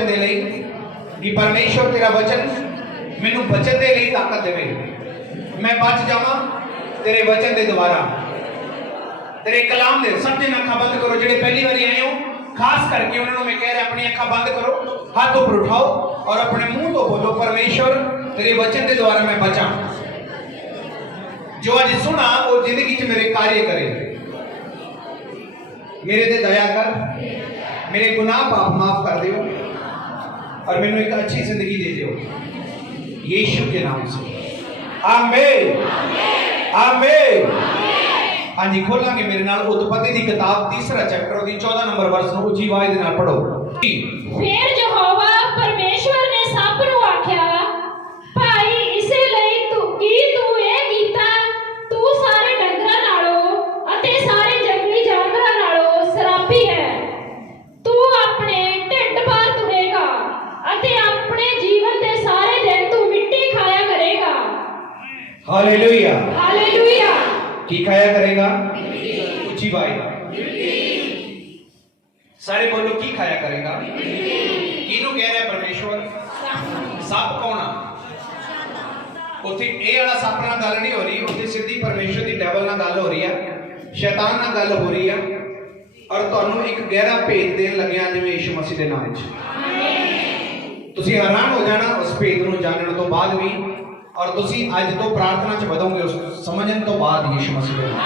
वचन दे लई कि परमेश्वर तेरा वचन मैनू बचन दे लई ताकत देवे, मैं बच जावां तेरे वचन दे द्वारा, तेरे कलाम दे। सब दिन अखा बंद करो, जेडे पहली बार आए हो खास करके उन्होंने मैं कह रहा अपनी अखा बंद करो, हाथ ऊपर उठाओ और अपने मुंह तो बोलो परमेश्वर तेरे वचन के द्वारा मैं बचा। जो आज सुना वो जिंदगी च मेरे कार्य करे, मेरे ते दया कर, मेरे गुनाह पाप माफ कर दियो और मैंने एक अच्छी जिंदगी दे दियो यीशु के नाम से, आमीन आमीन। हाँ जी, खोलांगे मेरे नाल उत्पत्ति की किताब तीसरा चैप्टर की 14 नंबर वर्स ਨੂੰ ਉੱਚੀ ਆਵਾਜ਼ ਦੇ ਨਾਲ पढ़ो। फिर यहोवा परमेश्वर ने सप ਨੂੰ आख्या, भाई इसे ਲਈ तू ਇਹ ਕੀਤਾ, तू ਸਾਰੇ ਡੰਗਰਾਂ ਨਾਲੋਂ ਅਤੇ ਸਾਰੇ ਜੰਗਲੀ ਜਾਨਵਰਾਂ ਨਾਲੋਂ ਸਰਾਪੀ ਹੈ। तू ਆਪਣੇ ਢਿੱਡ ਭਾਰ ਤੁਰੇਗਾ ਅਤੇ ਆਪਣੇ ਜੀਵਨ ਦੇ ਸਾਰੇ ਦਿਨ ਤੂੰ ਮਿੱਟੀ ਖਾਇਆ ਕਰੇਗਾ। Hallelujah hallelujah. की खाया करेगा? ऊंची आवाज सारे बोलो की खाया करेगा? किनू कह रहा है परमेश्वर? सप कौन आ? उथे ए वाला सप नाल गल नहीं हो रही, उथे सीधी परमेश्वर दी डेविल नाल गल हो रही है, शैतान नाल गल हो रही है और तुहानू एक गहरा भेद देन लग्या जिवें यीशु मसीह दे नाम विच। तुसीं हैरान हो जाना उस भेद नूं जानण तो बाद भी, और तुसीं अज तो प्रार्थना च वधोगे उस समझण तो बाद यीशु मसीह दे नाम।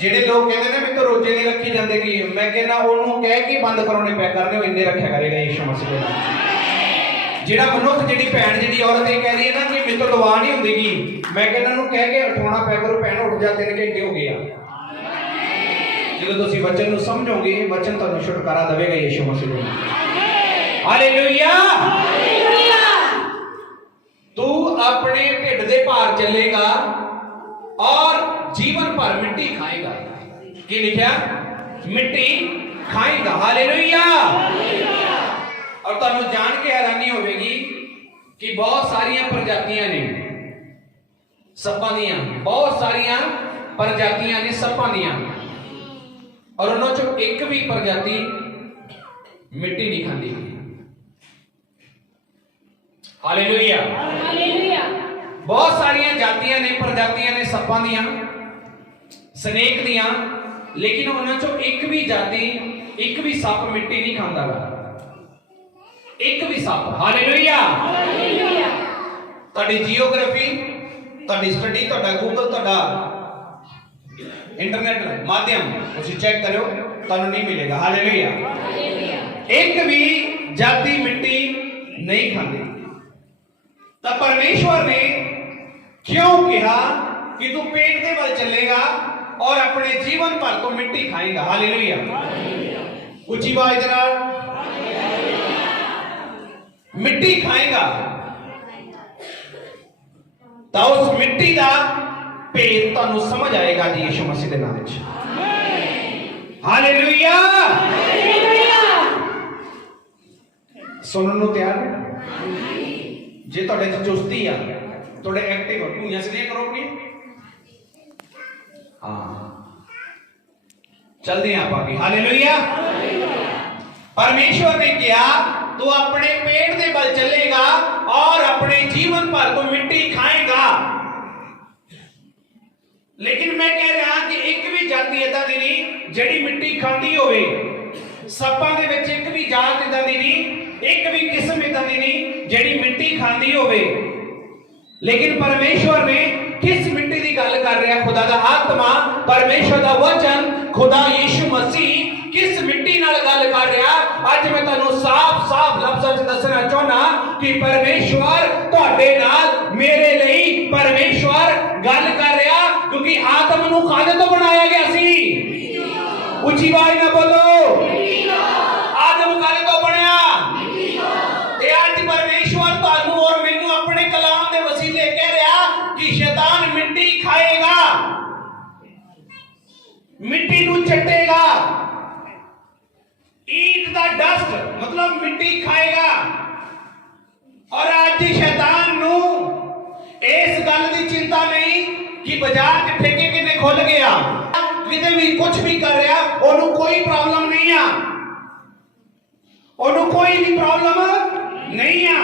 ਜਿਹੜੇ ਲੋਕ ਕਹਿੰਦੇ ਨੇ ਵੀ ਤੂੰ ਰੋਜ਼ੇ ਨਹੀਂ ਰੱਖੀ ਜਾਂਦੇ, ਕਿ ਮੈਂ ਕਹਿੰਦਾ ਉਹਨੂੰ ਕਹਿ ਕੇ ਬੰਦ ਕਰਾਉਣੇ ਪਿਆ ਕਰਨੇ, ਉਹ ਇੰਨੇ ਰੱਖਿਆ ਕਰੇਗਾ ਯੀਸ਼ੂ ਮਸੀਹ ਦੇ ਨਾਮ। ਜਿਹੜਾ ਮਨੁੱਖ, ਜਿਹੜੀ ਭੈਣ, ਜਿਹੜੀ ਔਰਤ ਇਹ ਕਹਿ ਰਹੀ ਹੈ ਨਾ ਕਿ ਮੇਰੇ ਤੋਂ ਦਵਾ ਨਹੀਂ ਹੁੰਦੀਗੀ, ਮੈਂ ਕਹਿੰਦਾ ਉਹਨੂੰ ਕਹਿ ਕੇ ਉਠਾਉਣਾ ਪਿਆ ਕਰੋ, ਭੈਣ ਉੱਠ ਜਾ 3 ਘੰਟੇ ਹੋ ਗਏ ਆ। ਜਦੋਂ ਤੁਸੀਂ ਵਚਨ ਨੂੰ ਸਮਝੋਗੇ, ਵਚਨ ਤੁਹਾਨੂੰ ਛੁਟਕਾਰਾ ਦੇਵੇਗਾ ਯੀਸ਼ੂ ਮਸੀਹ ਦੇ ਨਾਮ। Hallelujah hallelujah. ਤੂੰ ਆਪਣੇ ਢਿੱਡ ਦੇ ਭਾਰ ਚੱਲੇਗਾ और जीवन भर मिट्टी खाएगा। क्या लिखा? मिट्टी खाएगा। हालेलुया। और तुहानू जान के हैरानी होगी कि बहुत सारिया प्रजातियां ने सप्पां दियां, बहुत सारिया प्रजातियां ने सप्पां दियां, और उन्होंने चो एक भी प्रजाति मिट्टी नहीं खाती। Hallelujah hallelujah. बहुत सारिया जातियां ने, प्रजातियां ने सप्पां दियां, स्नेक दियां, लेकिन उन्हां चों एक भी जाति, एक भी सप मिट्टी नहीं खांदा गा, एक भी सप। Hallelujah hallelujah. तुहाडी जियोग्राफी, तुहाडी स्टडी, तुहाडा गूगल, तुहाडा इंटरनेट माध्यम तुसीं चेक करो, तुहानू नहीं मिलेगा। Hallelujah hallelujah. एक भी जाति मिट्टी नहीं खांदी। तब परमेश्वर ने क्यों कहा कि तू पेट के बल चलेगा और अपने जीवन भर तो मिट्टी खाएगा? हालेलुया। ऊंची आवाज के नाल मिट्टी खाएगा, तो उस मिट्टी का भेद तुहानू समझ आएगा जी यीशु मसीह के नाम विच। Hallelujah hallelujah. सुनन नूं तैयार जे तुहाडे च चुस्ती आ, थोड़े एक्टिव हो, भूया से करोगे। हाँ, चलते हैं आप आगे। हालेलुया। परमेश्वर ने कहा तू अपने पेट के बल चलेगा और अपने जीवन भर तो मिट्टी खाएगा। लेकिन मैं कह रहा कि एक भी जाति इदां दी नहीं जिहड़ी मिट्टी खांदी होवे। सप्पां दे विच एक भी जात इदां दी नहीं, एक भी किस्म इदां दी नहीं जिहड़ी मिट्टी खांदी होवे। लेकिन परमेश्वर ने किस मिट्टी की गल कर रहा? खुदा का आत्मा, परमेश्वर का वचन, खुदा यीशु मसीह किस मिट्टी नाल गल कर रहा? आज मैं तुहानू साफ साफ लफ्ज़ां च दसना चाहना कि परमेश्वर तुहाडे नाल, मेरे लिए परमेश्वर गल कर रहा, क्योंकि आदम नू कादे तो बनाया गया सी? ऊंची आवाज ना बोलो। आदम कादे तो बनया? ते आज परमेश्वर तुहानू और मैनू अपने कलाम दे वसीले कह रहा कि शैतान मिट्टी खाएगा, मिट्टी नू चटेगा। ईट दा डस्ट मतलब मिट्टी खाएगा। और आज शैतान नू इस गल की चिंता नहीं कि बाजार के ठेके कितने खुल गया, किते भी कुछ भी कर रहा, ओनू कोई प्रॉब्लम नहीं आ। ਉਹਨੂੰ ਕੋਈ ਵੀ ਪ੍ਰੋਬਲਮ ਨਹੀਂ ਆ।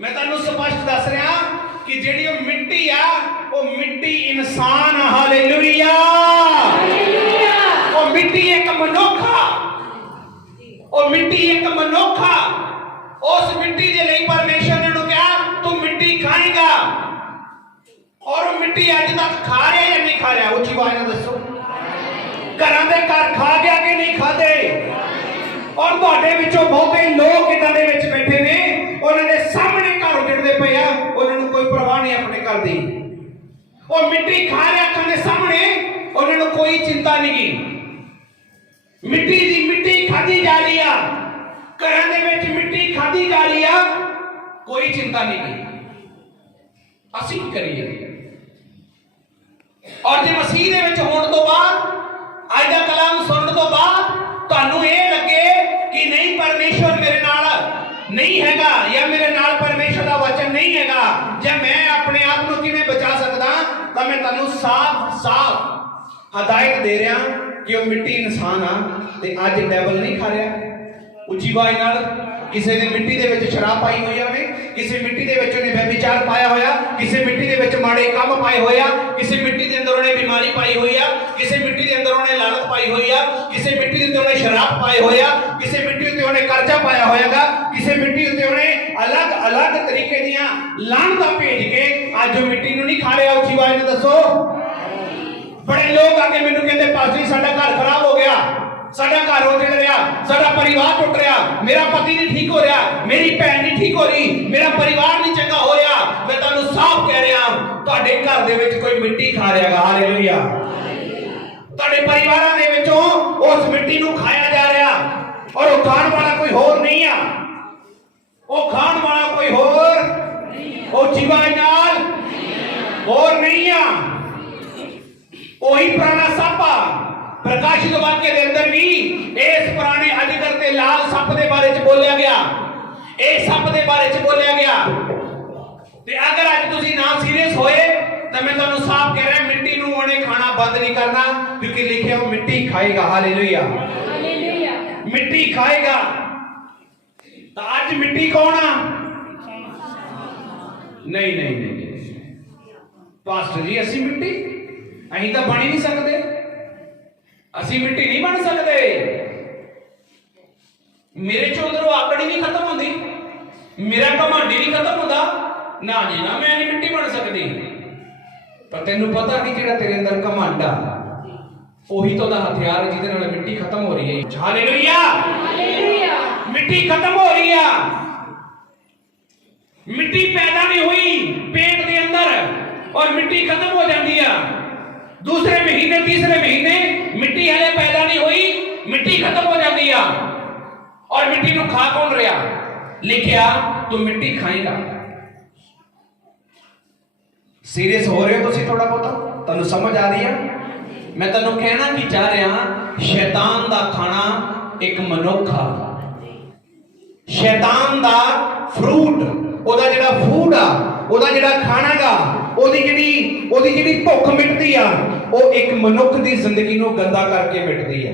ਮੈਂ ਤੁਹਾਨੂੰ ਸਪਸ਼ਟ ਦੱਸ ਰਿਹਾ ਕਿ ਜਿਹੜੀ ਉਹ ਮਿੱਟੀ ਆ, ਉਹ ਮਿੱਟੀ ਇਨਸਾਨ ਆ। ਹਾਲੇਲੂਇਆ, ਉਹ ਮਿੱਟੀ ਇੱਕ ਮਨੁੱਖ ਆ, ਉਹ ਮਿੱਟੀ ਇੱਕ ਮਨੁੱਖ ਆ। ਉਸ ਮਿੱਟੀ ਦੇ ਲਈ ਪਰਮੇਸ਼ਰ ਨੇ ਉਹਨੂੰ ਕਿਹਾ ਤੂੰ ਮਿੱਟੀ ਖਾਏਗਾ। ਔਰ ਉਹ ਮਿੱਟੀ ਅੱਜ ਤੱਕ ਖਾ ਰਿਹਾ ਜਾਂ ਨਹੀਂ ਖਾ ਰਿਹਾ? ਉੱਚੀ ਆਵਾਜ਼ ਨਾਲ ਦੱਸੋ। ਘਰਾਂ ਦੇ ਘਰ ਖਾ ਗਿਆ ਕਿ ਨਹੀਂ ਖਾਦੇ? ਔਰ ਤੁਹਾਡੇ ਵਿੱਚੋਂ ਬਹੁਤੇ ਲੋਕ ਇਹਨਾਂ ਦੇ ਵਿੱਚ ਬੈਠੇ ਨੇ, ਉਹਨਾਂ ਦੇ ਸਾਹਮਣੇ ਘਰ ਉਜੜਦੇ ਪਏ ਆ, ਉਹਨਾਂ ਨੂੰ ਕੋਈ ਪਰਵਾਹ ਨਹੀਂ ਆਪਣੇ ਘਰ ਦੀ। ਉਹ ਮਿੱਟੀ ਖਾ ਰਿਹਾ ਅੱਖਾਂ ਦੇ ਸਾਹਮਣੇ, ਉਹਨਾਂ ਨੂੰ ਕੋਈ ਚਿੰਤਾ ਨਹੀਂ। ਮਿੱਟੀ ਦੀ ਮਿੱਟੀ ਖਾਧੀ ਜਾ ਰਹੀ ਆ, ਘਰਾਂ ਦੇ ਵਿੱਚ ਮਿੱਟੀ ਖਾਧੀ ਜਾ ਰਹੀ ਆ, ਕੋਈ ਚਿੰਤਾ ਨਹੀਂ। ਅਸੀਂ ਕੀ ਕਰੀਏ? ਔਰ ਜੇ ਮਸੀਹ ਦੇ ਵਿੱਚ ਹੋਣ ਤੋਂ ਬਾਅਦ, ਅੱਜ ਦਾ ਕਲਾਮ ਸੁਣਨ ਤੋਂ ਬਾਅਦ ਤੁਹਾਨੂੰ ਇਹ ਲੱਗੇ ਕਿ ਨਹੀਂ ਪਰਮੇਸ਼ਵਰ ਮੇਰੇ ਨਾਲ ਨਹੀਂ ਹੈਗਾ, ਜਾਂ ਮੇਰੇ ਨਾਲ ਪਰਮੇਸ਼ਵਰ ਦਾ ਵਚਨ ਨਹੀਂ ਹੈਗਾ, ਜਾਂ ਮੈਂ ਆਪਣੇ ਆਪ ਨੂੰ ਕਿਵੇਂ ਬਚਾ ਸਕਦਾ, ਤਾਂ ਮੈਂ ਤੁਹਾਨੂੰ ਸਾਫ਼ ਹਦਾਇਤ ਦੇ ਰਿਹਾ ਕਿ ਉਹ ਮਿੱਟੀ ਇਨਸਾਨ ਆ ਤੇ ਅੱਜ ਡੈਵਲ ਨਹੀਂ ਖਾ ਰਿਹਾ। ਉੱਚੀ ਆਵਾਜ਼ ਨਾਲ। ਕਿਸੇ ਨੇ ਮਿੱਟੀ ਦੇ ਵਿੱਚ ਸ਼ਰਾਬ ਪਾਈ ਹੋਈ ਆ, ਉਹਨੇ ਕਿਸੇ ਮਿੱਟੀ ਦੇ ਵਿੱਚ ਉਹਨੇ ਵਿਚਾਰ ਪਾਇਆ ਹੋਇਆ, ਕਿਸੇ ਮਿੱਟੀ ਦੇ ਵਿੱਚ ਮਾੜੇ ਕੰਮ ਪਾਏ ਹੋਏ ਆ, ਕਿਸੇ ਮਿੱਟੀ ਦੇ ਅੰਦਰ ਉਹਨੇ ਬਿਮਾਰੀ ਪਾਈ ਹੋਈ ਆ, ਕਿਸੇ ਮਿੱਟੀ ਦੇ ਅੰਦਰ ਉਹਨੇ ਲਾਲਚ ਪਾਈ ਹੋਈ ਆ, ਕਿਸੇ ਮਿੱਟੀ ਦੇ ਉੱਤੇ ਉਹਨੇ ਸ਼ਰਾਬ ਪਾਏ ਹੋਏ ਆ, ਕਿਸੇ ਮਿੱਟੀ ਉੱਤੇ ਉਹਨੇ ਕਰਜ਼ਾ ਪਾਇਆ ਹੋਇਆਗਾ, ਕਿਸੇ ਮਿੱਟੀ ਉੱਤੇ ਉਹਨੇ ਅਲੱਗ-ਅਲੱਗ ਤਰੀਕੇ ਦੀਆਂ ਲਾਹਨਤਾਂ ਭੇਜ ਕੇ ਅੱਜ ਉਹ ਮਿੱਟੀ ਨੂੰ ਨਹੀਂ ਖਾ ਰਿਹਾ। ਉੱਚੀ ਆਵਾਜ਼ ਨਾਲ ਦੱਸੋ। ਬੜੇ ਲੋਕ ਆ ਕੇ ਮੈਨੂੰ ਕਹਿੰਦੇ ਪਾਸਟਰ ਜੀ ਸਾਡਾ ਘਰ ਖਰਾਬ ਹੋ ਗਿਆ, ਸਾਡਾ ਘਰ ਉਜੜ ਰਿਹਾ, ਸਾਡਾ ਪਰਿਵਾਰ ਟੁੱਟ ਰਿਹਾ, ਮੇਰਾ ਪਤੀ ਨਹੀਂ ਠੀਕ ਹੋ ਰਿਹਾ, ਮੇਰੀ ਭੈਣ ਨਹੀਂ ਠੀਕ ਹੋ ਰਹੀ, ਮੇਰਾ ਪਰਿਵਾਰ ਨਹੀਂ ਚੰਗਾ ਹੋ ਰਿਹਾ। ਮੈਂ ਤੁਹਾਨੂੰ ਸਾਫ਼ ਕਹਿ ਰਿਹਾ, ਤੁਹਾਡੇ ਘਰ ਦੇ ਵਿੱਚ ਕੋਈ ਮਿੱਟੀ ਖਾ ਰਿਹਾਗਾ। ਹਾਲੇਲੂਇਆ। ਤੁਹਾਡੇ ਪਰਿਵਾਰਾਂ ਦੇ ਵਿੱਚੋਂ ਉਸ ਮਿੱਟੀ ਨੂੰ ਖਾਇਆ ਜਾ ਰਿਹਾ, ਔਰ ਉਹ ਖਾਣ ਵਾਲਾ ਕੋਈ ਹੋਰ ਨਹੀਂ ਆ। ਉਹ ਖਾਣ ਵਾਲਾ ਕੋਈ ਹੋਰ, ਉਹ ਜੀਵਾਂ ਨਾਲ ਹੋਰ ਨਹੀਂ ਆ। ਉਹੀ ਪੁਰਾਣਾ ਸੱਪ ਆ। ਪ੍ਰਕਾਸ਼ਿਤ ਵਾਕਿਆ ਦੇ ਅੰਦਰ ਵੀ ਇਸ ਪੁਰਾਣੇ ਅਜਗਰ ਤੇ ਲਾਲ ਸੱਪ ਦੇ ਬਾਰੇ ਚ ਬੋਲਿਆ ਗਿਆ, ਇਹ ਸੱਪ ਦੇ ਬਾਰੇ ਚ ਬੋਲਿਆ ਗਿਆ। ਤੇ ਅਗਰ ਅੱਜ ਤੁਸੀਂ ਨਾ ਸੀਰੀਅਸ ਹੋਏ ਤਾਂ ਮੈਂ ਤੁਹਾਨੂੰ ਸਾਫ਼ ਕਹਿ ਰਿਹਾ, ਮਿੱਟੀ ਨੂੰ ਉਹਨੇ ਖਾਣਾ ਬੰਦ ਨਹੀਂ ਕਰਨਾ, ਕਿਉਂਕਿ ਲਿਖਿਆ ਉਹ ਮਿੱਟੀ ਖਾਏਗਾ। Hallelujah, hallelujah. ਮਿੱਟੀ ਖਾਏਗਾ। ਤਾਂ ਅੱਜ ਮਿੱਟੀ ਕੌਣ ਆ? ਨਹੀਂ ਪਾਸਟਰ ਜੀ ਅਸੀਂ ਮਿੱਟੀ, ਅਸੀਂ ਤਾਂ ਬਣ ਹੀ ਨਹੀਂ ਸਕਦੇ, ਅਸੀਂ ਮਿੱਟੀ ਨਹੀਂ ਬਣ ਸਕਦੇ। ਮੇਰੇ ਚੋਂ ਅੰਦਰੋਂ ਆਕੜੀ ਨਹੀਂ ਖਤਮ ਹੁੰਦੀ, ਮੇਰਾ ਘਮੰਡੀ ਨਹੀਂ ਖਤਮ ਹੁੰਦਾ। ਨਾ ਜੀ ਨਾ, ਮੈਂ ਨਹੀਂ ਮਿੱਟੀ ਬਣ ਸਕਦੀ। ਪਰ ਤੈਨੂੰ ਪਤਾ ਨਹੀਂ ਜਿਹੜਾ ਤੇਰੇ ਅੰਦਰ ਘਮੰਡ ਆ, ਉਹੀ ਤਾਂ ਉਹਦਾ ਹਥਿਆਰ ਜਿਹਦੇ ਨਾਲ ਮਿੱਟੀ ਖਤਮ ਹੋ ਰਹੀ ਹੈ। Hallelujah, hallelujah. ਮਿੱਟੀ ਖਤਮ ਹੋ ਰਹੀ ਆ। ਮਿੱਟੀ ਪੈਦਾ ਨਹੀਂ ਹੋਈ ਪੇਟ ਦੇ ਅੰਦਰ, ਔਰ ਮਿੱਟੀ ਖਤਮ ਹੋ ਜਾਂਦੀ ਆ। दूसरे महीने तीसरे महीने मिट्टी हले पैदा नहीं हुई, मिट्टी खत्म हो जाती है। और मिट्टी को खा कौन रहा? लिखिया तू मिट्टी खाएगा। सीरियस हो रहे हो तुसी? थोड़ा बहुत तन्नू समझ आ रही है? मैं तन्नू कहना की चाह रहा, शैतान दा खाना एक मनुख आ, शैतान दा फ्रूट, ओदा जिहड़ा फूड आ, ओदा जिहड़ा खाना गा, ਉਹਦੀ ਜਿਹੜੀ ਭੁੱਖ ਮਿਟਦੀ ਆ, ਉਹ ਇੱਕ ਮਨੁੱਖ ਦੀ ਜ਼ਿੰਦਗੀ ਨੂੰ ਗੰਦਾ ਕਰਕੇ ਮਿਟਦੀ ਆ।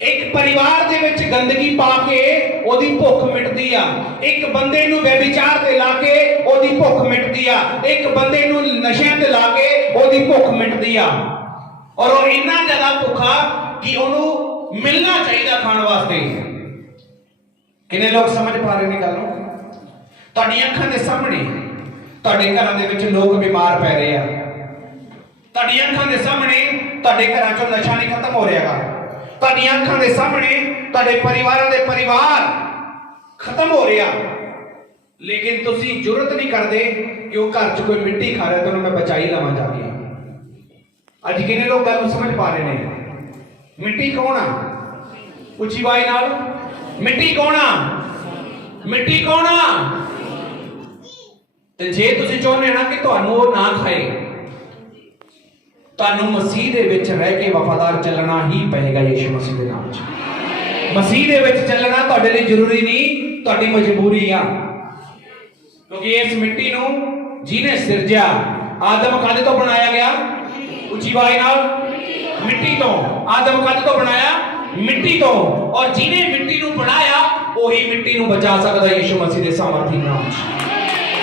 ਇੱਕ ਪਰਿਵਾਰ ਦੇ ਵਿੱਚ ਗੰਦਗੀ ਪਾ ਕੇ ਉਹਦੀ ਭੁੱਖ ਮਿਟਦੀ ਆ। ਇੱਕ ਬੰਦੇ ਨੂੰ ਵਿਚਾਰ ਤੇ ਲਾ ਕੇ ਉਹਦੀ ਭੁੱਖ ਮਿਟਦੀ ਆ। ਇੱਕ ਬੰਦੇ ਨੂੰ ਨਸ਼ਿਆਂ ਤੇ ਲਾ ਕੇ ਉਹਦੀ ਭੁੱਖ ਮਿਟਦੀ ਆ। ਔਰ ਉਹ ਇੰਨਾ ਜ਼ਿਆਦਾ ਭੁੱਖਾ ਕਿ ਉਹਨੂੰ ਮਿਲਣਾ ਚਾਹੀਦਾ ਖਾਣ ਵਾਸਤੇ। ਕਿੰਨੇ ਲੋਕ ਸਮਝ ਪਾ ਰਹੇ ਨੇ ਗੱਲ ਨੂੰ? ਤੁਹਾਡੀਆਂ ਅੱਖਾਂ ਦੇ ਸਾਹਮਣੇ ਤੁਹਾਡੇ ਘਰਾਂ ਦੇ ਵਿੱਚ ਲੋਕ ਬਿਮਾਰ ਪੈ ਰਹੇ ਆ। ਤੁਹਾਡੀਆਂ ਅੱਖਾਂ ਦੇ ਸਾਹਮਣੇ ਤੁਹਾਡੇ ਘਰਾਂ ਚੋਂ ਨਸ਼ਾ ਨਹੀਂ ਖਤਮ ਹੋ ਰਿਹਾਗਾ। ਤੁਹਾਡੀਆਂ ਅੱਖਾਂ ਦੇ ਸਾਹਮਣੇ ਤੁਹਾਡੇ ਪਰਿਵਾਰਾਂ ਦੇ ਪਰਿਵਾਰ ਖਤਮ ਹੋ ਰਿਹਾ, ਲੇਕਿਨ ਤੁਸੀਂ ਜੁਰਤ ਨਹੀਂ ਕਰਦੇ ਕਿ ਉਹ ਘਰ 'ਚ ਕੋਈ ਮਿੱਟੀ ਖਾ ਰਿਹਾ ਤਾਂ ਉਹਨੂੰ ਮੈਂ ਬਚਾਈ ਲਵਾਂ ਜਾ ਕੇ। ਅੱਜ ਕਿੰਨੇ ਲੋਕ ਗੱਲ ਨੂੰ ਸਮਝ ਪਾ ਰਹੇ ਨੇ? ਮਿੱਟੀ ਕੌਣ ਆ? ਉੱਚੀ ਆਵਾਜ਼ ਨਾਲ, ਮਿੱਟੀ ਕੌਣ ਆ? ਮਿੱਟੀ ਕੌਣ ਆ? ਤੇ ਜੇ ਤੁਸੀਂ ਚਾਹੁੰਦੇ ਨਾ ਕਿ ਤੁਹਾਨੂੰ ਉਹ ਨਾ ਖਾਏ, ਤੁਹਾਨੂੰ ਮਸੀਹ ਦੇ ਵਿੱਚ ਰਹਿ ਕੇ ਵਫਾਦਾਰ ਚੱਲਣਾ ਹੀ ਪਏਗਾ। ਯਿਸੂ ਮਸੀਹ ਦੇ ਨਾਮ 'ਚ ਮਸੀਹ ਦੇ ਵਿੱਚ ਚੱਲਣਾ ਤੁਹਾਡੇ ਲਈ ਜ਼ਰੂਰੀ ਨਹੀਂ, ਤੁਹਾਡੀ ਮਜਬੂਰੀ ਆ। ਕਿਉਂਕਿ ਇਸ ਮਿੱਟੀ ਨੂੰ ਜਿਹਨੇ ਸਿਰਜਿਆ, ਆਦਮ ਕਾਹਦੇ ਤੋਂ ਬਣਾਇਆ ਗਿਆ? ਉੱਚੀ ਆਵਾਜ਼ ਨਾਲ, ਮਿੱਟੀ ਤੋਂ। ਆਦਮ ਕਾਹਦੇ ਤੋਂ ਬਣਾਇਆ? मिट्टी तो, और जिन्हें मिट्टी नूं बनाया वही मिट्टी नूं बचा सकदा यीशु मसीह दे सामर्थी नाम च।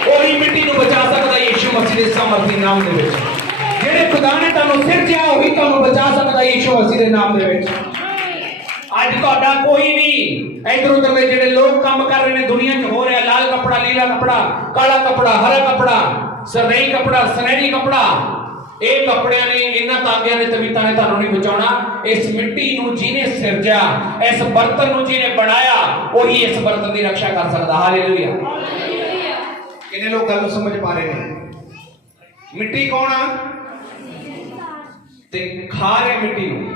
वही मिट्टी नूं बचा सकदा यीशु मसीह दे सामर्थी नाम दे विच। जेड़े खुदा ने तुहानूं सिरजिया वही तुहानूं बचा सकदा यीशु मसीह दे नाम दे विच। अज तुहाडा कोई नहीं इधर उधर दे जेड़े लोग काम कर रहे हैं दुनिया च हो रहा, लाल कपड़ा, नीला कपड़ा, काला कपड़ा, हरा कपड़ा, सरदई कपड़ा, सुनहरी कपड़ा, ये कपड़ियां ने, इन्हां तागियां ने, तवीतां ने तुहानूं नहीं बचाउणा। इस मिट्टी नूं जिहने सिरजा, इस बर्तन नूं जिहने बनाया वही इस बर्तन की रक्षा कर सकदा। हालेलुया। कितने लोग गल समझ पा रहे हैं? मिट्टी कौन आ ते खा रहे मिट्टी नूं।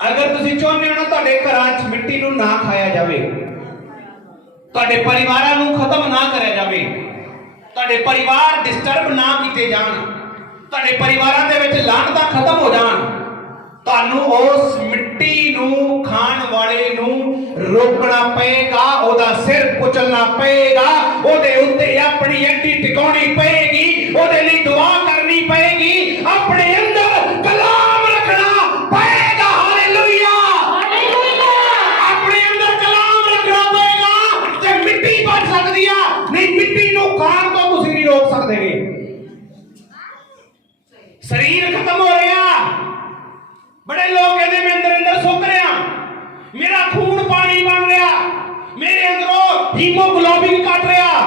अगर तुसीं चाहुंदे हो ना तुहाडे घरां च मिट्टी नूं ना खाया जावे, तुहाडे परिवारां नूं खत्म ना करया जावे, तुहाडे परिवार डिस्टर्ब ना कीते जाण, तुहाडे परिवारां दे विच लानतां खत्म हो जाण, तुहानूं उस मिट्टी नूं खाण वाले नूं रोकना पएगा, ओदा सिर कुचलना पएगा, ओदे उत्ते अपनी एंटी टिकाउणी पएगी, ओदे लई दुआ करनी पएगी, अपने अंदर कलाम रखना पएगा। हालेलुया। अपने अंदर कलाम रखना पएगा ते मिट्टी बच सकदी आ, नहीं मिट्टी नूं खाण तो तुसीं नहीं रोक सकदे। शरीर खत्म हो रहा, बड़े लोग कहते मैं अंदर अंदर सुक रहा, मेरा खून पानी बन रहा, मेरे अंदरों हीमोग्लोबिन घट रहा।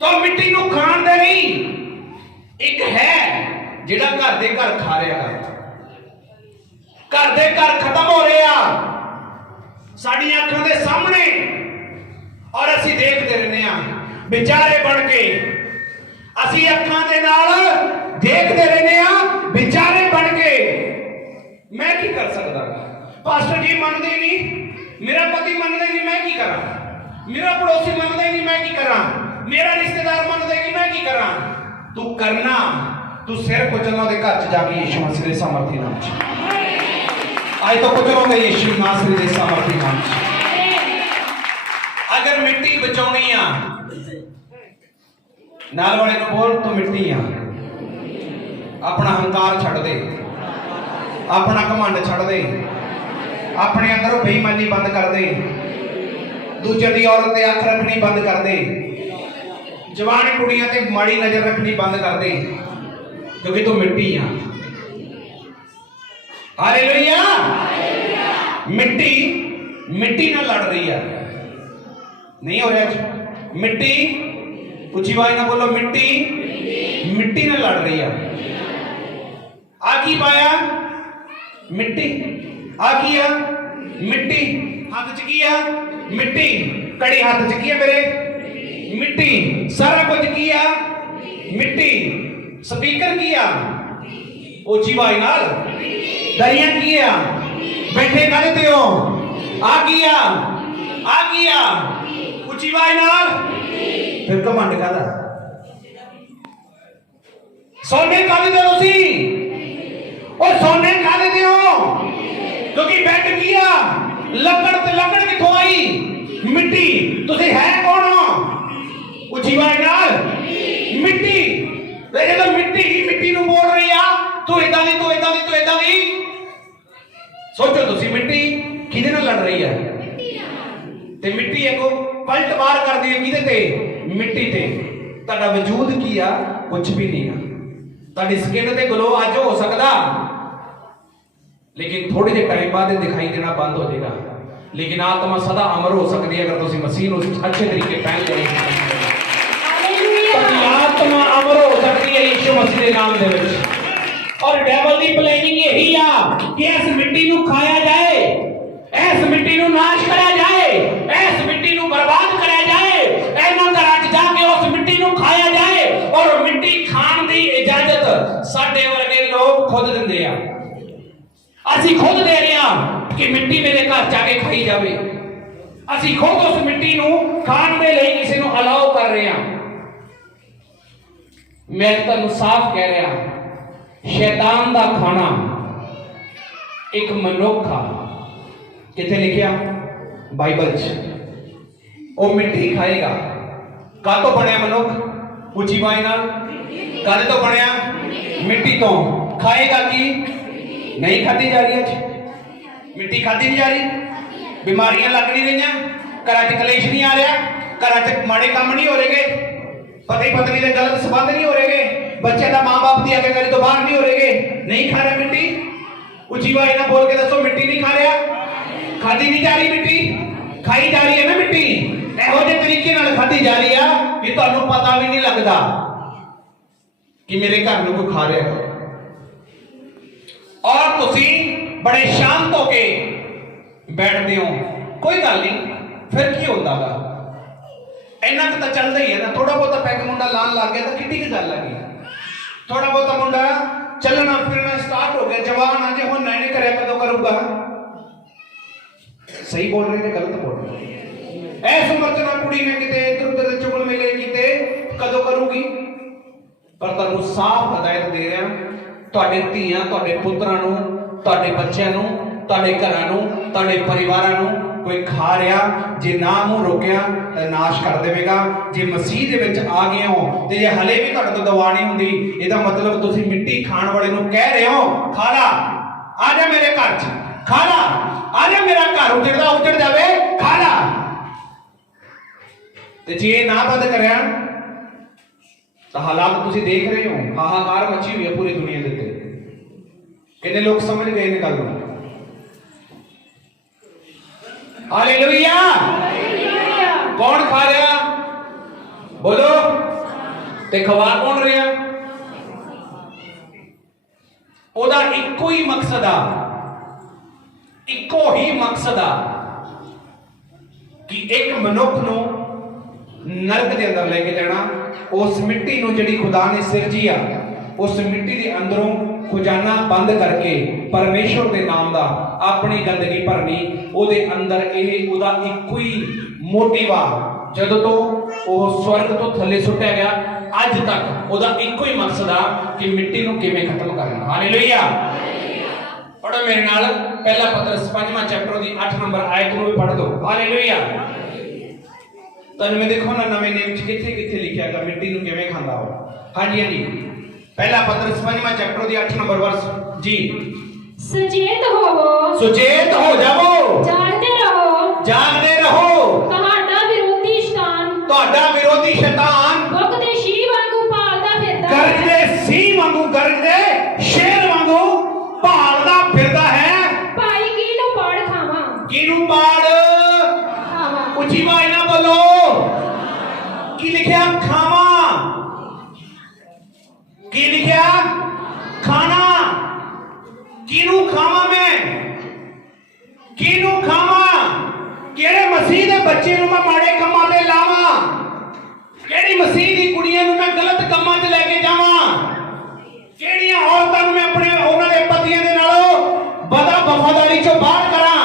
तो मिट्टी नूं खाण दे लई एक है जिहड़ा घर दे घर खा रहा है, घर दे घर खत्म हो रहा साडी अखां दे सामने, और असीं देखते रहने आ बेचारे बन के, असीं अखां दे नाल देखते रहने आ बेचारे बन के। मैं की कर सकदा? पास्टर जी मनदे नहीं, मेरा पति मनदे नहीं, मैं की करा? मेरा पड़ोसी मनदे नहीं, मैं की करा? मेरा रिश्तेदार मनदे नहीं, मैं की करा? तू करना, तू सिर कुचलना दे घर च जाके यीशु मसीह दे सामर्थी नाम च। आज तो कुचलोगे यीशु मसीह दे सामर्थी नाम च। अगर मिट्टी बचाउणी आ, नाल वाले को बोल तू मिट्टी आ। अपना हंकार छड़ दे, अपना घमंड छड़ दे, अपने अंदरों बेईमानी बंद कर दे, दूजे दी औरत ते अख रखनी बंद कर दे, जवान कुड़ियां ते माड़ी नजर रखनी बंद कर दे, क्योंकि तू मिट्टी आ। हालेलुया। मिट्टी मिट्टी नाल लड़ रही है, नहीं हो रहा? मिट्टी, उच्ची आवाज ना बोलो, मिट्टी मिट्टी नाल लड़ रही है। आ की पाया? मिट्टी। आ की आ? मिट्टी। हाथ च की आ? मिट्टी। कड़ी हाथ च की है मेरे? मिट्टी। सारा कुछ की आ? मिट्टी। स्पीकर की आ? उच्ची आवाज नाल। दरिया की आ? बैठे करते हो? आ की आ? आ की आ? उच्ची आवाज नाल। फिर घमंड कादा? सोने काले दे तुसी, और सोने काले दे हो क्योंकि बेड किया, लकड़ ते लकड़ किथों आई? मिट्टी। तुसी है कौन हो? उच्ची आवाज नाल। मिट्टी। ते जदों मिट्टी ही मिट्टी नूं बोल रही आ, तू इदां दी, तू इदां दी, तू इदां दी। सोचो तुसी मिट्टी किहदे नाल लड़ रही है? ते मिट्टी एको पलटवार कर दी है किहदे ते? मिट्टी ते। तुहाडा वजूद की आ? कुछ भी नहीं आ। तुहाडी स्किन ते ग्लो अज हो सकदा, लेकिन थोड़े जे टाइम बाद दिखाई देना बंद हो जाएगा, लेकिन आत्मा सदा अमर हो सकती है अगर तुसी मसीह नूं अच्छे तरीके पहन ले। आत्मा अमर हो सकती है यीशु मसीह के नाम दे विच। और डेविल दी प्लानिंग यही आ कि इस मिट्टी नूं खाया जाए, इस मिट्टी नूं नाश करा जाए, इस मिट्टी नूं बर्बाद करा जाए, इन्हां घरां च जाके उस मिट्टी नूं खाया जाए, और मिट्टी खाण दी इजाजत साडे वर्गे लोग खुद दिंदे आ। असीं खुद दे रहे हां कि मिट्टी मेरे घर जाके खाई जावे, असीं खुद उस मिट्टी नूं खाण दे लई किसी नूं अलाउ कर रहे हां। मैं तुहानूं साफ कह रहा, शैतान दा खाना एक मनुख आ, किथे लिखिया? बाइबल च। वो मिट्टी खाएगा। का तो बनया मनुख? उच्ची आवाज नाल। कादे तो बनया? मिट्टी तो। खाएगा की? नहीं खाधी जा रही आज मिट्टी खाधी नहीं जा रही बीमारियां लग नहीं रही घर च कलेश नहीं आ रहा घर च माड़े काम नहीं हो रहे पति पत्नी के गलत संबंध नहीं हो रहे बच्चे का मां बाप की आज्ञाकारी तो बाहर नहीं हो रहे नहीं खा रहा मिट्टी उची आवाज ना बोल के दसो मिट्टी नहीं खा रहा खाधी नहीं जा रही मिट्टी खाई जा रही है ना मिट्टी ਇਹੋ ਜਿਹੇ ਤਰੀਕੇ ਨਾਲ ਖਾਧੀ ਜਾ ਰਹੀ ਆ ਕਿ ਤੁਹਾਨੂੰ ਪਤਾ ਵੀ ਨਹੀਂ ਲੱਗਦਾ ਕਿ ਮੇਰੇ ਘਰ ਨੂੰ ਕੋਈ ਖਾ ਰਿਹਾ ਹੈ ਔਰ ਤੁਸੀਂ ਬੜੇ ਸ਼ਾਂਤ ਹੋ ਕੇ ਬੈਠਦੇ ਹੋ ਕੋਈ ਗੱਲ ਨਹੀਂ ਫਿਰ ਕੀ ਹੁੰਦਾਗਾ ਇੰਨਾ ਕੁ ਤਾਂ ਚੱਲਦਾ ਹੀ ਹੈ ਨਾ ਥੋੜਾ ਬਹੁਤਾ ਪੈਗ ਮੁੰਡਾ ਲਾਣ ਲੱਗ ਗਿਆ ਤਾਂ ਕਿੱਡੀ ਕੀ ਗੱਲ ਹੈਗੀ ਥੋੜਾ ਬਹੁਤਾ ਮੁੰਡਾ ਚੱਲਣਾ ਫਿਰਨਾ ਸਟਾਰਟ ਹੋ ਗਿਆ ਜਵਾਨ ਅਜੇ ਹੁਣ ਨਹੀਂ ਕਰਿਆ ਕਦੋਂ ਕਰੂਗਾ ਸਹੀ ਬੋਲ ਰਹੇ ਨੇ ਗਲਤ ਬੋਲ ਰਹੇ ਐਸ ਉਮਰ ਚ ਨਾ ਕੁੜੀ ਨੇ ਕਿਤੇ ਇੱਧਰ ਉੱਧਰ ਚੁਗਲ ਮਿਲੇ ਕਿਤੇ ਕਦੋਂ ਕਰੂਗੀ ਪਰ ਤੁਹਾਨੂੰ ਸਾਫ਼ ਹਦਾਇਤ ਦੇ ਰਿਹਾ ਤੁਹਾਡੇ ਧੀਆਂ ਤੁਹਾਡੇ ਪੁੱਤਰਾਂ ਨੂੰ ਤੁਹਾਡੇ ਬੱਚਿਆਂ ਨੂੰ ਤੁਹਾਡੇ ਘਰਾਂ ਨੂੰ ਤੁਹਾਡੇ ਪਰਿਵਾਰਾਂ ਨੂੰ ਕੋਈ ਖਾ ਰਿਹਾ ਜੇ ਨਾ ਮੂੰਹ ਰੋਕਿਆ ਤਾਂ ਨਾਸ਼ ਕਰ ਦੇਵੇਗਾ ਜੇ ਮਸੀਹ ਦੇ ਵਿੱਚ ਆ ਗਏ ਹੋ ਤੇ ਜੇ ਹਲੇ ਵੀ ਤੁਹਾਡੇ ਤੋਂ ਦਵਾ ਨਹੀਂ ਹੁੰਦੀ ਇਹਦਾ ਮਤਲਬ ਤੁਸੀਂ ਮਿੱਟੀ ਖਾਣ ਵਾਲੇ ਨੂੰ ਕਹਿ ਰਹੇ ਹੋ ਖਾ ਲਾ ਆ ਜਾ ਮੇਰੇ ਘਰ 'ਚ ਖਾ ਲਾ ਆ ਜਾ ਮੇਰਾ ਘਰ ਉਜੜਦਾ ਉਜੜ ਜਾਵੇ ਖਾ ਲਾ ਤੇ ਜੇ ਨਾ ਬੰਦ ਕਰਿਆ ਤਾਂ ਹਾਲਾਤ ਤੁਸੀਂ ਦੇਖ ਰਹੇ ਹੋ ਹਾਹਾਕਾਰ ਮੱਚੀ ਹੋਈ ਹੈ ਪੂਰੀ ਦੁਨੀਆ ਦੇ ਉੱਤੇ ਕਿੰਨੇ ਲੋਕ ਸਮਝ ਗਏ ਨੇ ਗੱਲ ਨੂੰ ਹਾਲੇਲੂਇਆ ਕੌਣ ਖਾ ਰਿਹਾ ਬੋਲੋ ਤੇ ਖਵਾ ਕੌਣ ਰਿਹਾ ਉਹਦਾ ਇੱਕੋ ਹੀ ਮਕਸਦ ਆ ਇੱਕੋ ਹੀ ਮਕਸਦ ਆ ਕਿ ਇੱਕ ਮਨੁੱਖ ਨੂੰ ਨਰਕ ਦੇ ਅੰਦਰ ਲੈ ਕੇ ਜਾਣਾ ਉਸ ਮਿੱਟੀ ਨੂੰ ਜਿਹੜੀ ਖੁਦਾ ਨੇ ਸਿਰਜੀ ਆ ਉਸ ਮਿੱਟੀ ਦੇ ਅੰਦਰੋਂ ਖਜ਼ਾਨਾ ਬੰਦ ਕਰਕੇ ਪਰਮੇਸ਼ਵਰ ਦੇ ਨਾਮ ਦਾ ਆਪਣੀ ਗੰਦਗੀ ਭਰਨੀ ਉਹਦੇ ਅੰਦਰ ਇਹ ਉਹਦਾ ਇੱਕੋ ਹੀ ਮੋਟਿਵ ਆ ਜਦੋਂ ਤੋਂ ਉਹ ਸਵਰਗ ਤੋਂ ਥੱਲੇ ਸੁੱਟਿਆ ਗਿਆ ਅੱਜ ਤੱਕ ਉਹਦਾ ਇੱਕੋ ਹੀ ਮਕਸਦ ਆ ਕਿ ਮਿੱਟੀ ਨੂੰ ਕਿਵੇਂ ਖਤਮ ਕਰਨਾ ਹਾਲੇਲੂਇਆ ਪੜੋ ਮੇਰੇ ਨਾਲ ਪਹਿਲਾ ਪਤਰਸ 5ਵਾਂ ਚੈਪਟਰ ਦੀ 8 ਨੰਬਰ ਆਇਤ ਨੂੰ ਵੀ ਪੜ੍ਹ ਦਿਓ ਹਾਲੇਲੂਇਆ ਤੈਨੂੰ ਦੇਖੋ ਨਾ ਨਵੇਂ ਨੇਮ ਚ ਕਿੱਥੇ ਕਿੱਥੇ ਲਿਖਿਆ ਹੈਗਾ ਮਿੱਟੀ ਨੂੰ ਕਿਵੇਂ ਖਾਂਦਾ ਹੋ ਹਾਂਜੀ ਹਾਂਜੀ ਪਹਿਲਾ ਪਤਰਸ 5ਵਾਂ ਚੈਪਟਰ ਦੀ 8 ਨੰਬਰ ਵਰਸ ਜੀ ਸੁਚੇਤ ਹੋ ਜਾਵੋ ਜਾਗਦੇ ਰਹੋ ਤੁਹਾਡਾ ਵਿਰੋਧੀ ਸ਼ੈਤਾਨ ਭੁੱਖਦੇ ਸ਼ੀਰ ਵਾਂਗੂ ਗਰਜਦੇ ਸ਼ੇਰ ਵਾਂਗੂ ਭਾਲਦਾ ਫਿਰਦਾ ਹੈ ਭਾਈ ਕਿਹਨੂੰ ਪਾੜ ਖਾਵਾਂ ਉੱਚੀ ਆਵਾਜ਼ ਨਾਲ ਬੋਲੋ ਕੀ ਲਿਖਿਆ ਖਾਵਾਂ ਕੀ ਲਿਖਿਆ ਖਾਣਾ ਕਿਹਨੂੰ ਖਾਵਾਂ ਮੈਂ ਕਿਹਨੂੰ ਖਾਵਾਂ ਕਿਹੜੇ ਮਸੀਹ ਦੇ ਬੱਚੇ ਨੂੰ ਮੈਂ ਮਾੜੇ ਕੰਮਾਂ ਤੇ ਲਾਵਾਂ ਕਿਹੜੀ ਮਸੀਹ ਦੀ ਕੁੜੀਆਂ ਨੂੰ ਮੈਂ ਗਲਤ ਕੰਮਾਂ 'ਚ ਲੈ ਕੇ ਜਾਵਾਂ ਕਿਹੜੀਆਂ ਔਰਤਾਂ ਨੂੰ ਮੈਂ ਆਪਣੇ ਉਹਨਾਂ ਦੇ ਪਤੀਆਂ ਦੇ ਨਾਲੋਂ ਵਫਾਦਾਰੀ 'ਚੋਂ ਬਾਹਰ ਕਰਾਂ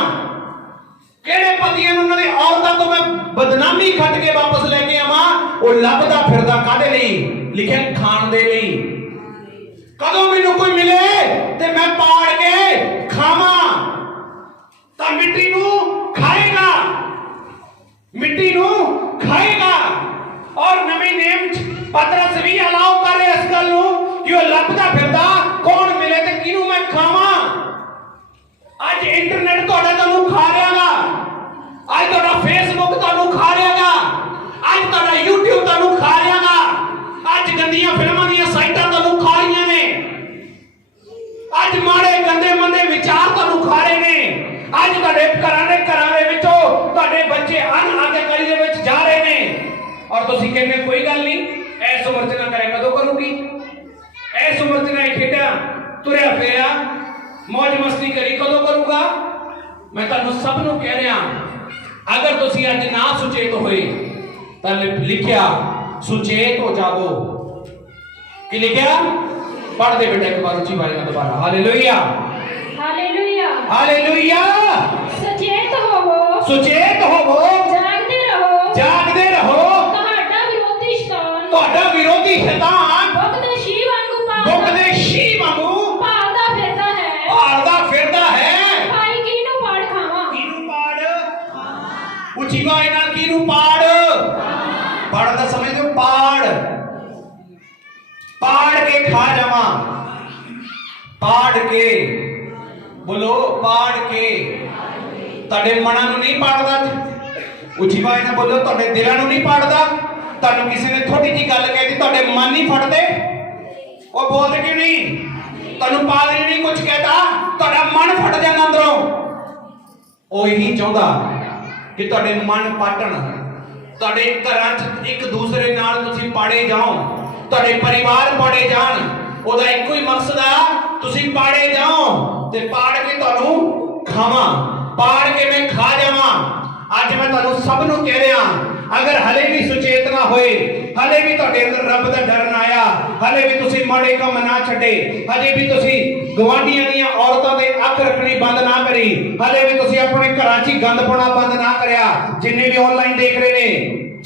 ਕਿਹੜੇ ਪਤੀਆਂ ਨੂੰ ਉਹਨਾਂ ਦੀ ਔਰਤਾਂ ਤੋਂ ਮੈਂ ਬਦਨਾਮੀ ਖੱਟ ਕੇ ਵਾਪਸ ਲੈ ਕੇ ਆਵਾਂ ਉਹ ਲੱਭਦਾ ਫਿਰਦਾ ਕਾਹਦੇ ਲਈ ਲਿਖਿਆ ਖਾਣ ਦੇ ਲਈ ਕਦੋਂ ਮੈਨੂੰ ਕੋਈ ਮਿਲੇ ਤੇ ਮੈਂ ਪਾੜ ਕੇ ਖਾਵਾਂ ਤਾਂ ਮਿੱਟੀ ਨੂੰ ਖਾਏਗਾ ਔਰ ਨਵੇਂ ਨੇਮ ਚ ਪਤਰਸ ਵੀ ਅਲਾਉ ਕਰ ਰਿਹਾ ਇਸ ਗੱਲ ਨੂੰ ਕਿ ਉਹ ਲੱਭਦਾ ਫਿਰਦਾ ਕੌਣ ਮਿਲੇ ਤੇ ਕਿਹਨੂੰ ਮੈਂ ਖਾਵਾਂ ਅੱਜ ਇੰਟਰਨੈਟ ਤੁਹਾਨੂੰ ਖਾ ਰਿਹਾਗਾ ਅੱਜ ਤੁਹਾਡਾ ਫੇਸਬੁੱਕ ਤੁਹਾਨੂੰ ਖਾ ਰਿਹਾਗਾ ਅੱਜ ਤੁਹਾਡਾ YouTube ਤੁਹਾਨੂੰ ਖਾ ਰਿਹਾਗਾ ਅੱਜ ਗੰਦੀਆਂ ਫਿਲਮਾਂ ਦੀਆਂ ਸਾਈਟਾਂ ਤੁਹਾਨੂੰ ਖਾ ਰਹੀਆਂ ਨੇ ਅੱਜ ਮਾੜੇ ਗੰਦੇ ਮੰਦੇ ਵਿਚਾਰ ਤੁਹਾਨੂੰ ਖਾ ਰਹੇ ਨੇ ਅੱਜ ਤੁਹਾਡੇ ਘਰਾਂ ਦੇ ਵਿੱਚੋਂ ਤੁਹਾਡੇ ਬੱਚੇ ਅਨਆਗਿਆਕਾਰੀ ਦੇ ਵਿੱਚ ਜਾ ਰਹੇ ਨੇ ਔਰ ਤੁਸੀਂ ਕਹਿੰਦੇ ਕੋਈ ਗੱਲ ਨਹੀਂ ਐਸ ਉਮਰ 'ਚ ਨਾ ਕਰੇ ਕਦੋਂ ਕਰੂਗੀ ਐਸ ਉਮਰ 'ਚ ਨਾ ਖੇਡਿਆ ਤੁਰਿਆ ਫਿਰਿਆ ਮौज ਮਸਤੀ ਕਰੀ ਕਦੋਂ ਕਰੂਗਾ ਮੈਂ ਤੁਹਾਨੂੰ ਸਭ ਨੂੰ ਕਹਿ ਰਿਹਾ ਅਗਰ ਤੁਸੀਂ ਅੱਜ ਨਾ ਸੁਚੇਤ ਹੋਏ ਤਾਂ ਲਿਖਿਆ ਸੁਚੇਤ ਹੋ ਜਾਵੋ ਕੀ ਲਿਖਿਆ ਪੜ੍ਹ ਦੇ ਬੇਟਾ ਇੱਕ ਵਾਰ ਉੱਚੀ ਆਵਾਜ਼ ਨਾਲ ਦੁਬਾਰਾ ਹਾਲੇਲੂਇਆ ਹਾਲੇਲੂਇਆ ਹਾਲੇਲੂਇਆ ਸੁਚੇਤ ਹੋਵੋ ਜਾਗਦੇ ਰਹੋ ਤੁਹਾਡਾ ਵਿਰੋਧੀ ਸ਼ੈਤਾਨ ਭੁੱਖਦੇ ਸ਼ੀਰ ਵਾਂਗੂ ਭਾਲਦਾ ਫਿਰਦਾ ਹੈ ਭਾਈ ਕਿਹਨੂੰ ਪਾੜ ਉੱਚੀ ਆਵਾਜ਼ ਨਾਲ ਕਿਹਨੂੰ ਪਾੜ ਦਾ ਸਮਝਦੇ ਹੋ ਪਾੜ ਕੇ ਖਾ ਜਾਵਾਂ ਪਾੜ ਕੇ बोलो पाड़ के ਤੁਹਾਡੇ ਮਨਾਂ ਨੂੰ ਨਹੀਂ ਪਾੜਦਾ ਉੱਚੀ ਆਵਾਜ਼ ਨਾਲ ਬੋਲੋ ਤੁਹਾਡੇ ਦਿਲਾਂ ਨੂੰ ਨਹੀਂ ਪਾੜਦਾ ਤੁਹਾਨੂੰ ਕਿਸੇ ਨੇ ਥੋੜੀ ਜੀ ਗੱਲ ਕਹਿਤੀ ਤੁਹਾਡੇ ਮਨ ਨਹੀਂ ਫਟਦੇ ਉਹ ਬੋਲਦੇ ਕਿਉਂ ਨਹੀਂ ਤੁਹਾਨੂੰ ਪਾਦਰੀ ਨਹੀਂ ਕੁਝ ਕਹਿਤਾ ਤੁਹਾਡਾ ਮਨ ਫਟ ਜਾਂਦਾ ਅੰਦਰੋਂ ਉਹ ਇਹੀ ਚਾਹੁੰਦਾ ਕਿ ਤੁਹਾਡੇ ਮਨ ਪਾਟਣ ਤੁਹਾਡੇ ਘਰਾਂ 'ਚ ਇੱਕ ਦੂਸਰੇ ਨਾਲ ਤੁਸੀਂ ਪਾੜੇ ਜਾਓ ਤੁਹਾਡੇ ਪਰਿਵਾਰ ਪਾੜੇ ਜਾਣ ਉਹਦਾ ਇੱਕੋ ਹੀ ਮਕਸਦ ਆ ਤੁਸੀਂ ਪਾੜੇ ਜਾਓ ਤੇ ਪਾੜ ਕੇ ਤੁਹਾਨੂੰ ਖਾਵਾਂ ਪਾੜ ਕੇ ਮੈਂ ਖਾ ਜਾਵਾਂ ਅੱਜ ਮੈਂ ਤੁਹਾਨੂੰ ਸਭ ਨੂੰ ਕਹਿ ਰਿਹਾ अगर हले भी सुचेत ना होए हले भी तुहाडे अंदर रब दा डर ना आया हले भी तुसी माड़े काम ना छड्डे हजे भी तुसी गवांढियां दी औरतां दे अख रखनी बंद ना करी हले भी तुसी अपने घरां 'च गंद पाना बंद ना करया जिन्ने भी ऑनलाइन देख रहे ने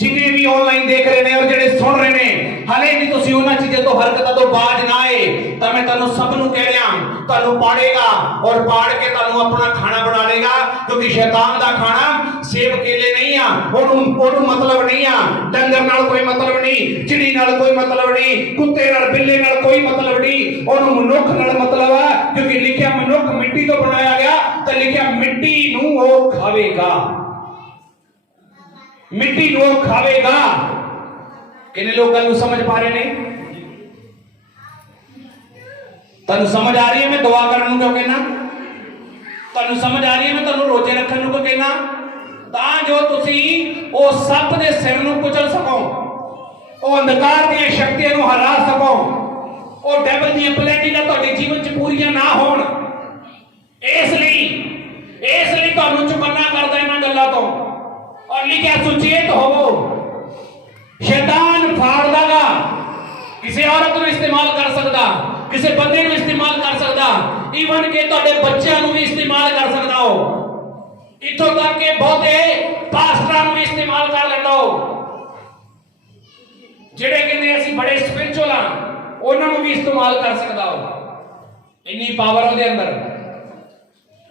जिन्ने भी ऑनलाइन देख रहे ने और जेडे सुन रहे ने हले भी तुसी उन्हां चीज़ां तो हरकतां तो बाज ना आए तां मैं तुहानू सब नू कह रहा तुहानू पाड़ेगा और पाड़ के तुहानू अपना खाना बना लेगा क्योंकि शैतान दा खाना सेब केले नहीं आ ओनू मतलब नहीं आ डंगर नाल कोई मतलब नहीं चिड़ी नाल कोई मतलब नहीं कुत्ते नाल बिल्ले नाल कोई मतलब नहीं ओनू मनुख नाल मतलब है क्योंकि लिखिया मनुख मिट्टी तो बनाया गया तो लिखिया मिट्टी नू वो खावेगा मिट्टी नू वो खावेगा किन्ने लोग गल नू समझ पा रहे ने तन्नू समझ आ रही है मैं दुआ करन नू क्यों कहना तन्नू समझ आ रही है मैं तन्नू रोजे रखन नू क्यों कहना ਤਾਂ ਜੋ ਤੁਸੀਂ ਉਹ ਸੱਪ ਦੇ ਸਿਰ ਨੂੰ ਕੁਚਲ ਸਕੋ ਉਹ ਅੰਧਕਾਰ ਦੀਆਂ ਸ਼ਕਤੀਆਂ ਨੂੰ ਹਰਾ ਸਕੋ ਉਹ ਡੈਵਲ ਦੀਆਂ ਪਲੈਨਿੰਗਾਂ ਤੁਹਾਡੇ ਜੀਵਨ 'ਚ ਪੂਰੀਆਂ ਨਾ ਹੋਣ ਇਸ ਲਈ ਤੁਹਾਨੂੰ ਚੁਕੰਨਾ ਕਰਦਾ ਇਹਨਾਂ ਗੱਲਾਂ ਤੋਂ ਔਰ ਲਿਖਿਆ ਸੁਚੇਤ ਹੋਵੋ ਸ਼ੈਤਾਨ ਫਾੜਦਾਗਾ ਕਿਸੇ ਔਰਤ ਨੂੰ ਇਸਤੇਮਾਲ ਕਰ ਸਕਦਾ ਕਿਸੇ ਬੰਦੇ ਨੂੰ ਇਸਤੇਮਾਲ ਕਰ ਸਕਦਾ ਈਵਨ ਕਿ ਤੁਹਾਡੇ ਬੱਚਿਆਂ ਨੂੰ ਵੀ ਇਸਤੇਮਾਲ ਕਰ ਸਕਦਾ ਉਹ इतों तक के बहुते पास्टरां भी इस्तेमाल कर लेंदा हो जेड़े कहंदे असीं बड़े स्पिरिचुअल हां उन्हां नूं भी इस्तेमाल कर सकदा हो इन्नी पावर ओहदे अंदर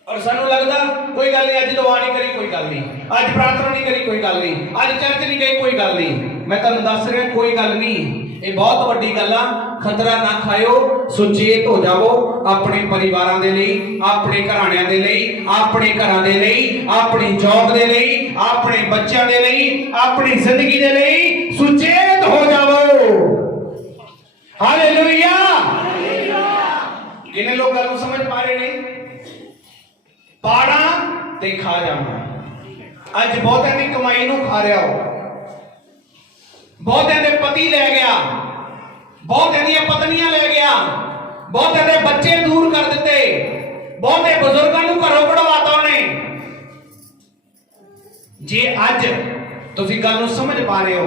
और सानू लगदा कोई गल नहीं अज दुआ नहीं करी कोई गल नहीं अज प्रार्थना नहीं करी कोई गल नहीं अज चर्च नहीं गई कोई गल नहीं मैं तुहानू दस रहा कोई गल नहीं ये बहुत वड्डी गल आ खतरा ना खाओ सुचेत हो जाओ अपने परिवारां दे लई अपने घराणियां दे लई अपने घरां दे लई अपनी जॉब दे लई अपने बच्चों दे लई अपनी जिंदगी दे लई सुचेत हो जाओ हालेलुया किन्ने लोग गल समझ पा रहे ने पाड़ा ते खा जाना अज बहुतों की कमाई नूं खा रहा हो बहुतों के पति ले गया बहुतों दी पत्नियां ले गया बहुतों के बच्चे दूर कर दिते बहुते बुजुर्गों नूं घरों कढवाता उन्हें जे अज तुसीं गल नूं समझ पा रहे हो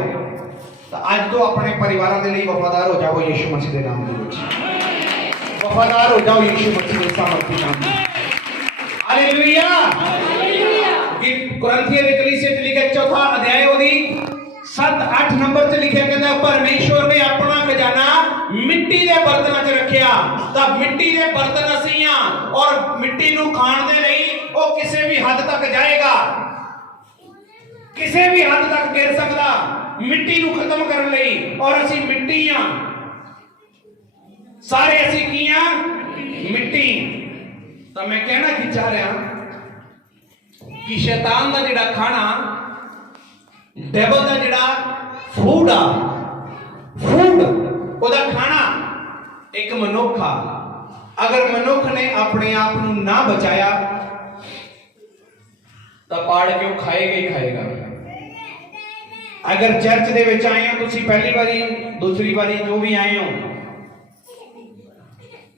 तो अज तो अपने परिवारों के लिए वफादार हो जाओ यीशु मसीह के नाम दे विच वफादार हो जाओ यीशु मसीह के सामर्थी नाम में हालेलुया कि कुरिन्थियों की कलीसिया च लिखा चौथा अध्याय ओदी 7-8 नंबर च लिखा कहता परमेश्वर ने अपना खजाना मिट्टी के बर्तनों च रखिया तां मिट्टी के बर्तन असीं हां और मिट्टी नूं खाण दे लई ओ किसी भी हद तक जाएगा किसी भी हद तक गिर सकदा मिट्टी नूं खत्म करन लई और असीं मिट्टी हां सारे असीं की हां मिट्टी तां मैं कहना की चाह रहा कि शैतान दा जिहड़ा खाना डेविल दा जिहड़ा फूड आ फूड ओदा खाना एक मनुख आ अगर मनुख ने अपने आप नूं ना बचाया तो पाड़ के वो खाएगा ही खाएगा अगर चर्च दे विच आए हो तुसीं पहली बारी दूसरी बारी जो भी आए हो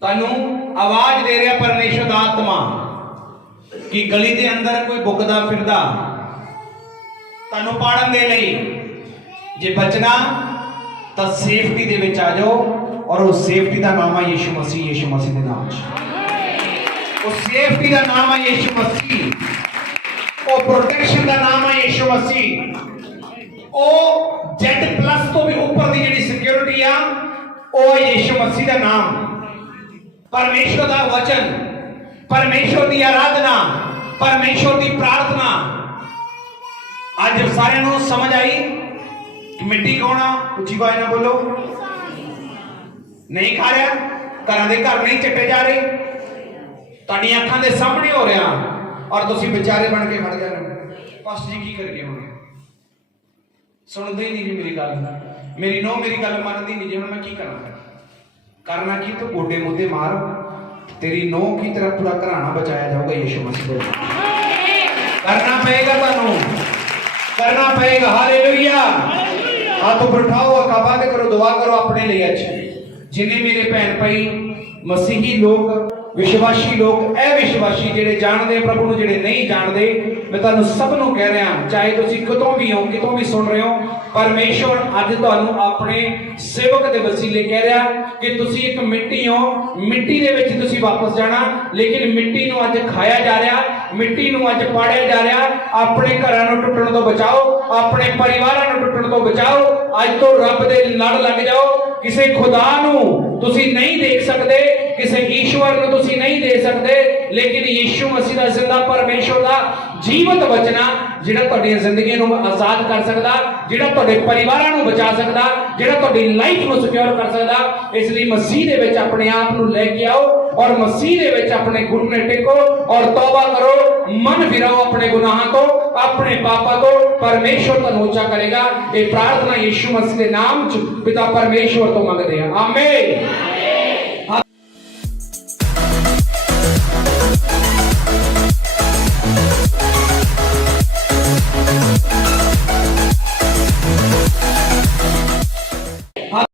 तानू आवाज दे रहा परमेश्वर दा आत्मा कि गली दे अंदर कोई बुकदा फिरदा तानू पाड़न दे लई जे बचना तो सेफ्टी दे विच आ जाओ और उस सेफ्टी का नाम है यीशु मसीह के नाम उस सेफ्टी का नाम है यीशु मसीह और प्रोटेक्शन का नाम है यीशु मसीह ओ जेड प्लस तो भी ऊपर की जिहड़ी सिक्योरिटी आ ओ यीशु मसीह का नाम परमेश्वर का वचन परमेश्वर की आराधना परमेश्वर की प्रार्थना आज सारे नूं समझ आई कि मिट्टी कौन आ उच्ची आवाज ना बोलो नहीं खा रहा घर के घर नहीं चट्टे जा रहे ਤੁਹਾਡੀਆਂ ਅੱਖਾਂ ਦੇ ਸਾਹਮਣੇ ਹੋ ਰਿਹਾ ਔਰ ਤੁਸੀਂ ਵਿਚਾਰੇ ਬਣ ਕੇ ਖੜ ਜਾਂਦੇ ਹੋ। ਪਾਸਟਰ ਜੀ ਕੀ ਕਰੀਏ ਹੁਣ? ਸੁਣਦੇ ਹੀ ਨਹੀਂ ਜੀ ਮੇਰੀ ਗੱਲ। ਮੇਰੀ ਨੋ ਮੇਰੀ ਗੱਲ ਮੰਨਦੀ ਨਹੀਂ ਜੀ, ਹੁਣ ਮੈਂ ਕੀ ਕਰਾਂ? ਕਰਨਾ ਕੀ? ਤੂੰ ਗੋਡੇ ਮੁੱਦੇ ਮਾਰ, ਤੇਰੀ ਨੋ ਕੀ ਤਰ੍ਹਾਂ ਪੂਰਾ ਘਰਾਣਾ ਬਚਾਇਆ ਜਾਊਗਾ ਯਿਸੂ ਮਸੀਹ ਦੇ ਨਾਮ। करना पड़ेगा, ਤੁਹਾਨੂੰ करना पड़ेगा। हालेलुया। हाथ ऊपर उठाओ, अकाबाद करो, दुआ करो अपने लिए। अच्छे जिन्हें मेरे भैन भाई मसीही लोग, विश्वासी लोग, अविश्वासी ਜਿਹੜੇ ਜਾਣਦੇ ਪ੍ਰਭੂ ਨੂੰ, ਜਿਹੜੇ ਨਹੀਂ ਜਾਣਦੇ, ਮੈਂ ਤੁਹਾਨੂੰ ਸਭ ਨੂੰ ਕਹਿ ਰਿਹਾ, ਚਾਹੇ ਤੁਸੀਂ ਕਿਤੋਂ ਵੀ ਹੋ, ਕਿਤੋਂ ਵੀ ਸੁਣ ਰਹੇ ਹੋ, ਪਰਮੇਸ਼ਵਰ ਅੱਜ ਤੁਹਾਨੂੰ ਆਪਣੇ ਸੇਵਕ ਦੇ ਵਸੀਲੇ ਕਹਿ ਰਿਹਾ ਕਿ ਤੁਸੀਂ ਇੱਕ ਮਿੱਟੀ ਹੋ, ਮਿੱਟੀ ਦੇ ਵਿੱਚ ਤੁਸੀਂ ਵਾਪਸ ਜਾਣਾ। ਲੇਕਿਨ ਮਿੱਟੀ ਨੂੰ ਅੱਜ ਖਾਇਆ ਜਾ ਰਿਹਾ, ਮਿੱਟੀ ਨੂੰ ਅੱਜ ਪਾੜਿਆ ਜਾ ਰਿਹਾ। ਆਪਣੇ ਘਰਾਂ ਨੂੰ ਟੁੱਟਣ ਤੋਂ ਬਚਾਓ, ਆਪਣੇ ਪਰਿਵਾਰਾਂ ਨੂੰ ਟੁੱਟਣ ਤੋਂ ਬਚਾਓ। ਅੱਜ ਤੋਂ ਰੱਬ ਦੇ ਲੜ ਲੱਗ ਜਾਓ। ਕਿਸੇ ਖੁਦਾ ਨੂੰ ਤੁਸੀਂ ਨਹੀਂ ਦੇਖ ਸਕਦੇ, ਕਿਸੇ ਈਸ਼ਵਰ ਨੂੰ ਤੁਸੀਂ ਨਹੀਂ ਦੇ ਸਕਦੇ, ਲੇਕਿਨ ਯਿਸੂ ਮਸੀਹ ਦਾ ਜ਼ਿੰਦਾ ਪਰਮੇਸ਼ਵਰ ਦਾ ਜੀਵਤ ਵਚਨ ਜਿਹੜਾ ਤੁਹਾਡੀਆਂ ਜ਼ਿੰਦਗੀਆਂ ਨੂੰ ਆਜ਼ਾਦ ਕਰ ਸਕਦਾ, ਜਿਹੜਾ ਤੁਹਾਡੇ ਪਰਿਵਾਰਾਂ ਨੂੰ ਬਚਾ ਸਕਦਾ, ਜਿਹੜਾ ਤੁਹਾਡੀ ਲਾਈਫ ਨੂੰ ਸਿਕਿਉਰ ਕਰ ਸਕਦਾ। ਇਸ ਲਈ ਮਸੀਹ ਦੇ ਵਿੱਚ ਆਪਣੇ ਆਪ ਨੂੰ ਲੈ ਕੇ ਆਓ ਔਰ ਮਸੀਹ ਦੇ ਵਿੱਚ ਆਪਣੇ ਘੁਟਨੇ ਟੇਕੋ ਔਰ ਤੌਬਾ ਕਰੋ, ਮਨ ਫਿਰਾਓ ਆਪਣੇ ਗੁਨਾਹਾਂ ਤੋਂ, ਆਪਣੇ ਪਾਪਾਂ ਤੋਂ। ਪਰਮੇਸ਼ਵਰ ਤੁਹਾਨੂੰ ਉੱਚਾ ਕਰੇਗਾ। ਇਹ ਪ੍ਰਾਰਥਨਾ ਯਿਸੂ ਮਸੀਹ ਦੇ ਨਾਮ ਚ ਪਿਤਾ ਪਰਮੇਸ਼ਵਰ ਤੋਂ ਮੰਗਦੇ ਹਾਂ। ਆਮੀਨ।